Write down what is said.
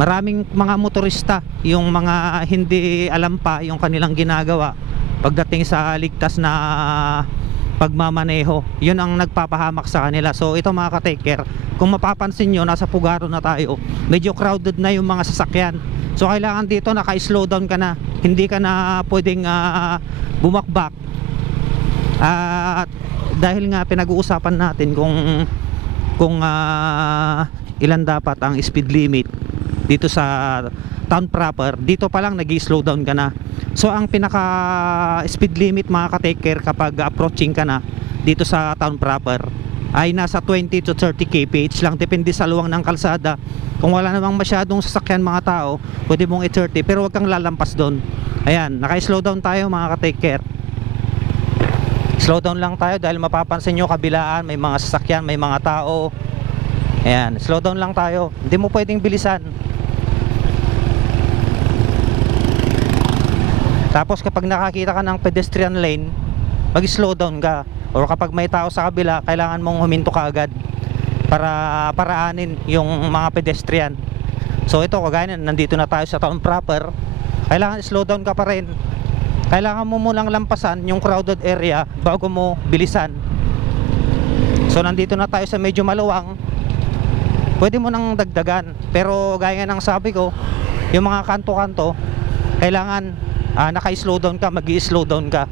Maraming mga motorista yung mga hindi alam pa yung kanilang ginagawa pagdating sa ligtas na pagmamaneho. Yun ang nagpapahamak sa kanila. So ito mga ka-take care, kung mapapansin nyo, nasa Pugaro na tayo, medyo crowded na yung mga sasakyan. So kailangan dito naka-slow down ka na, hindi ka na pwedeng bumakbak. At dahil nga pinag-uusapan natin kung ilan dapat ang speed limit dito sa town proper, dito pa lang nag-slow down ka na. So ang pinaka speed limit mga ka-take care kapag approaching ka na dito sa town proper ay nasa 20 to 30 kph lang, depende sa luwang ng kalsada. Kung wala namang masyadong sasakyan mga tao, pwede mong i-30, pero wag kang lalampas doon. Ayan, naka-slow down tayo mga ka-take care. Slow down lang tayo dahil mapapansin nyo kabilaan, may mga sasakyan, may mga tao. Ayan, slow down lang tayo, hindi mo pwedeng bilisan. Tapos kapag nakakita ka ng pedestrian lane, mag-slow down ka. Or kapag may tao sa kabila, kailangan mong huminto ka agad para paraanin yung mga pedestrian. So ito, kagaya nandito na tayo sa town proper, kailangan slow down ka pa rin. Kailangan mo munang lampasan yung crowded area bago mo bilisan. So nandito na tayo sa medyo maluwang, pwede mo nang dagdagan. Pero gaya nga ng sabi ko, yung mga kanto-kanto, kailangan naka-slow down ka, mag-i-slow down ka.